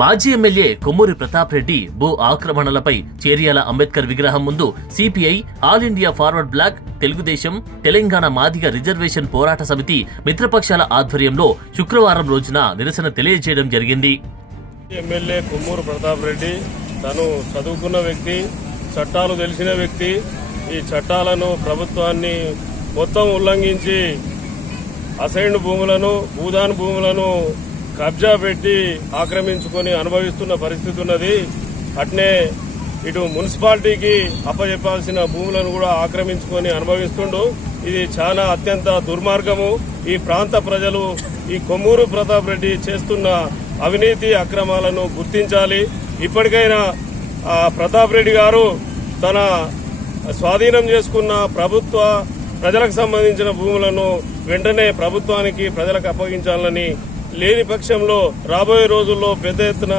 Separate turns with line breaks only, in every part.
మాజీ ఎమ్మెల్యే కొమ్మూరి ప్రతాప్ రెడ్డి భూ ఆక్రమణలపై చేరియాల అంబేద్కర్ విగ్రహం ముందు CPI All India Forward Bloc Telugu Desam Telangana Madiga reservation పోరాట సమితి మిత్రపక్షాల ఆధ్వర్యంలో శుక్రవారం రోజున నిరసన తెలియజేయడం జరిగింది.
ఎమ్మెల్యే కొమ్మూరు ప్రతాప్ రెడ్డి తను చదువుకున్న వ్యక్తి చట్టాలు తెలిసిన వ్యక్తి. ఈ చట్టాలను ప్రభుత్వాన్ని మొత్తం ఉల్లంఘించి అసైన్డ్ భూములను భూదాన్ భూములను కబ్జా పెట్టి ఆక్రమించుకొని అనుభవిస్తున్న పరిస్థితి ఉన్నది. అట్నే ఇటు మున్సిపాలిటీకి అప్పచెప్పాల్సిన భూములను కూడా ఆక్రమించుకొని అనుభవిస్తుండు. ఇది చాలా అత్యంత దుర్మార్గము. ఈ ప్రాంత ప్రజలు ఈ కొమ్మూరు ప్రతాప్ రెడ్డి చేస్తున్న అవినీతి అక్రమాలను గుర్తించాలి. ఇప్పటికైనా ప్రతాప్ రెడ్డి గారు తన స్వాధీనం చేసుకున్న ప్రభుత్వ ప్రజలకు సంబంధించిన భూములను వెంటనే ప్రభుత్వానికి ప్రజలకు అప్పగించాలని లేని పక్షంలో రాబోయే రోజుల్లో పెద్ద ఎత్తున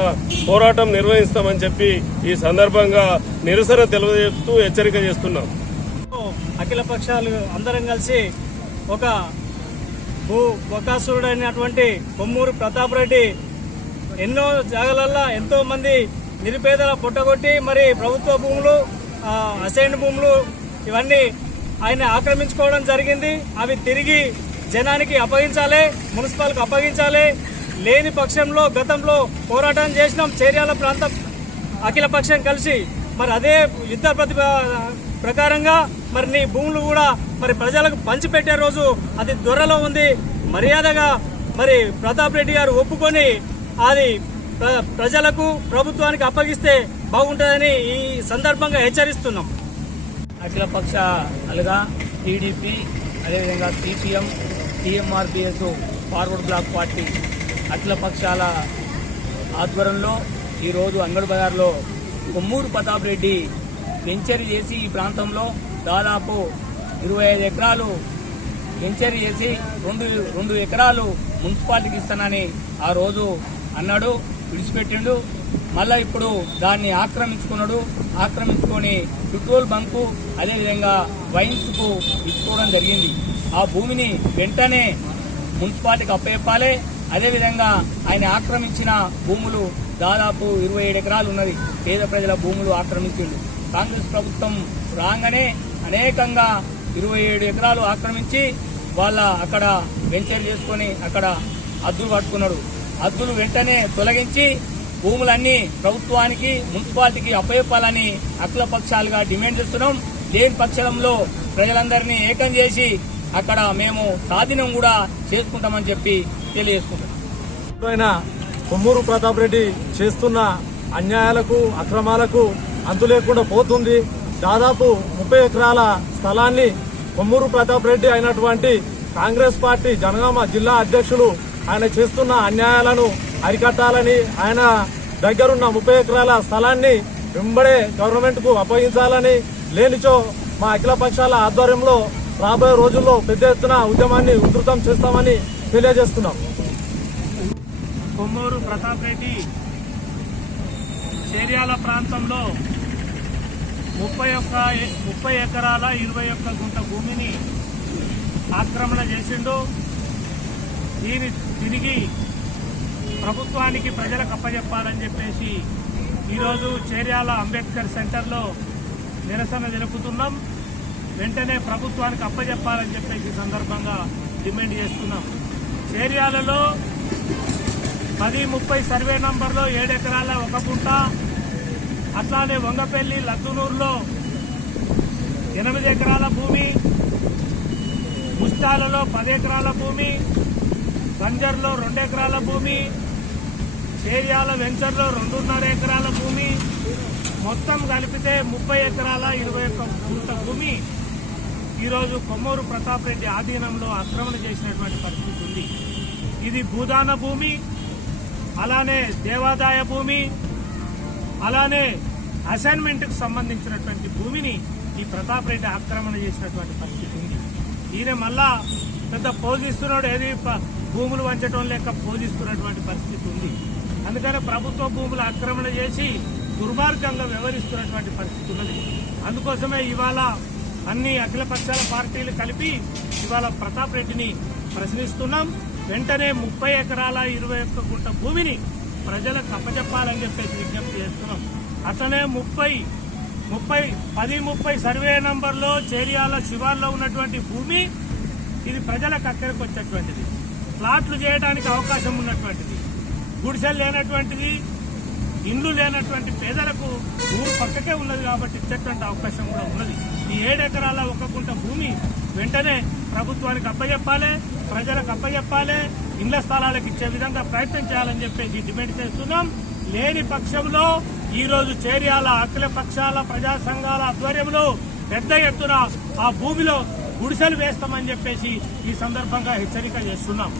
పోరాటం నిర్వహిస్తామని చెప్పి ఈ సందర్భంగా నిరసన తెలియజేస్తూ హెచ్చరిక చేస్తున్నాం.
అఖిల పక్షాలు అందరం కలిసి ఒక భూ బొకాసురుడైనటువంటి కొమ్మూరు ప్రతాప్ రెడ్డి ఎన్నో జాగాలల్లో ఎంతో మంది నిరుపేదల పుట్టగొట్టి మరి ప్రభుత్వ భూములు అసైన్ భూములు ఇవన్నీ ఆయన ఆక్రమించుకోవడం జరిగింది. అవి తిరిగి జనానికి అప్పగించాలి మున్సిపాల్కి అప్పగించాలి. లేని పక్షంలో గతంలో పోరాటం చేసినాం. చేర్యాల ప్రాంతం అఖిల పక్షం కలిసి మరి అదే యుద్ధ ప్రతిభ ప్రకారంగా మరి నీ భూములు కూడా మరి ప్రజలకు పంచిపెట్టే రోజు అది దొరలో ఉంది. మర్యాదగా మరి ప్రతాప్ రెడ్డి గారు ఒప్పుకొని అది ప్ర- ప్రజలకు ప్రభుత్వానికి అప్పగిస్తే బాగుంటుందని ఈ సందర్భంగా హెచ్చరిస్తున్నాం.
అఖిల పక్షాలుగా టీడీపీ అదేవిధంగా CPM TMRPS Forward Bloc party అఖిల పక్షాల ఆధ్వర్యంలో ఈరోజు అంగడి బజార్లో కొమ్మూరు ప్రతాప్ రెడ్డి వెంచర్ చేసి ఈ ప్రాంతంలో దాదాపు ఇరవై ఐదు ఎకరాలు వెంచర్ చేసి రెండు రెండు ఎకరాలు మున్సిపాలిటీకి ఇస్తానని ఆ రోజు అన్నాడు విడిచిపెట్టిండు. మళ్ళా ఇప్పుడు దాన్ని ఆక్రమించుకున్నాడు. ఆక్రమించుకొని పెట్రోల్ బంకు అదేవిధంగా వైన్స్కు ఇచ్చుకోవడం జరిగింది. ఆ భూమిని వెంటనే మున్సిపాలిటీకి అప్పచెప్పాలి. అదేవిధంగా ఆయన ఆక్రమించిన భూములు దాదాపు ఇరవై ఏడు ఎకరాలు ఉన్నది. పేద ప్రజల భూములు ఆక్రమించిండు. కాంగ్రెస్ ప్రభుత్వం రాగానే అనేకంగా ఇరవై ఏడు ఎకరాలు ఆక్రమించి వాళ్ళ అక్కడ వెంచర్ చేసుకొని అక్కడ అద్దులు పట్టుకున్నాడు అద్దులు వెంటనే తొలగించి భూములన్నీ ప్రభుత్వానికి మున్సిపాలిటీకి అప్పచెప్పాలని అఖిల పక్షాలుగా డిమాండ్ చేస్తున్నాం. లేని పక్షంలో ప్రజలందరినీ ఏకం చేసి అక్కడ మేము సాధీనం కూడా చేసుకుంటామని చెప్పి తెలియజేసుకుంటున్నాం.
ఆయన కొమ్మూరు ప్రతాప్ రెడ్డి చేస్తున్న అన్యాయాలకు అక్రమాలకు అంతు లేకుండా పోతుంది. దాదాపు ముప్పై ఎకరాల స్థలాన్ని కొమ్మూరు ప్రతాప్ రెడ్డి అయినటువంటి కాంగ్రెస్ పార్టీ జనగామ జిల్లా అధ్యక్షులు ఆయన చేస్తున్న అన్యాయాలను అరికట్టాలని ఆయన దగ్గరున్న ముప్పై ఎకరాల స్థలాన్ని వెంబడే గవర్నమెంట్కు అప్పగించాలని లేనిచో మా అఖిల పక్షాల ఆధ్వర్యంలో రాబోయే రోజుల్లో పెద్ద ఎత్తున ఉద్యమాన్ని ఉధృతం చేస్తామని తెలియజేస్తున్నాం.
కొమ్మూరు ప్రతాప్ రెడ్డి చేర్యాల ప్రాంతంలో ముప్పై ఒక్క ముప్పై ఎకరాల ఇరవై ఒక్క గుంట భూమిని ఆక్రమణ చేసిండు. దీని తిరిగి ప్రభుత్వానికి ప్రజలకు అప్పజెప్పాలని చెప్పేసి ఈరోజు చేర్యాల అంబేద్కర్ సెంటర్లో నిరసన జరుపుతున్నాం వెంటనే ప్రభుత్వానికి అప్పచెప్పాలని చెప్పేసి సందర్భంగా డిమాండ్ చేస్తున్నాం. ఏరియాలలో పది ముప్పై సర్వే నంబర్లో ఏడు ఎకరాల ఒక గుంట అట్లానే వంగపల్లి లద్దునూరులో ఎనిమిది ఎకరాల భూమి ముస్తాలలో పది ఎకరాల భూమి బంజర్లో రెండు ఎకరాల భూమి చేరియాల వెంచర్లో రెండున్నర ఎకరాల భూమి మొత్తం కలిపితే ముప్పై ఎకరాల ఇరవై ఒక్క గుంట భూమి. ఈరోజు కొమ్మూరు ప్రతాప్ రెడ్డి ఆధీనంలో ఆక్రమణ చేసినటువంటి పరిస్థితి ఉంది. ఇది భూదాన భూమి అలానే దేవాదాయ భూమి అలానే అసైన్మెంట్కు సంబంధించినటువంటి భూమిని ఈ ప్రతాప్ రెడ్డి ఆక్రమణ చేసినటువంటి పరిస్థితి ఉంది. ఈయన మళ్ళా పెద్ద పోజిస్తున్నాడు ఏది భూములు వంచడం లేక పోజిస్తున్నటువంటి పరిస్థితి ఉంది. అందుకని ప్రభుత్వ భూములు ఆక్రమణ చేసి దుర్మార్గంగా వ్యవహరిస్తున్నటువంటి పరిస్థితి ఉన్నది. అందుకోసమే ఇవాళ అన్ని అఖిల పక్షాల పార్టీలు కలిపి ఇవాళ ప్రతాప్ రెడ్డిని ప్రశ్నిస్తున్నాం. వెంటనే ముప్పై ఎకరాల ఇరవై ఒక్క గుంట భూమిని ప్రజలకు అప్పచెప్పాలని చెప్పేసి విజ్ఞప్తి చేస్తున్నాం. అతనే ముప్పై ముప్పై పది ముప్పై సర్వే నంబర్లో చేరియాల శివార్లో ఉన్నటువంటి భూమి ఇది ప్రజలకు అక్కడికి వచ్చేటువంటిది. ప్లాట్లు చేయడానికి అవకాశం ఉన్నటువంటిది. గుడిసెలు లేనటువంటిది ఇండ్లు లేనటువంటి పేదలకు ఊరు పక్కకే ఉన్నది కాబట్టి ఇచ్చేటువంటి అవకాశం కూడా ఉన్నది. ఈ ఏడెకరాల ఒక గుంట భూమి వెంటనే ప్రభుత్వానికి అప్పచెప్పాలి ప్రజలకు అప్పచెప్పాలి ఇండ్ల స్థలాలకు ఇచ్చే విధంగా ప్రయత్నం చేయాలని చెప్పేసి డిమాండ్ చేస్తున్నాం. లేని పక్షంలో ఈ రోజు చేరియాల అఖిల పక్షాల ప్రజా సంఘాల ఆధ్వర్యంలో పెద్ద ఎత్తున ఆ భూమిలో గుడిసెలు వేస్తామని చెప్పేసి ఈ సందర్భంగా హెచ్చరిక చేస్తున్నాం.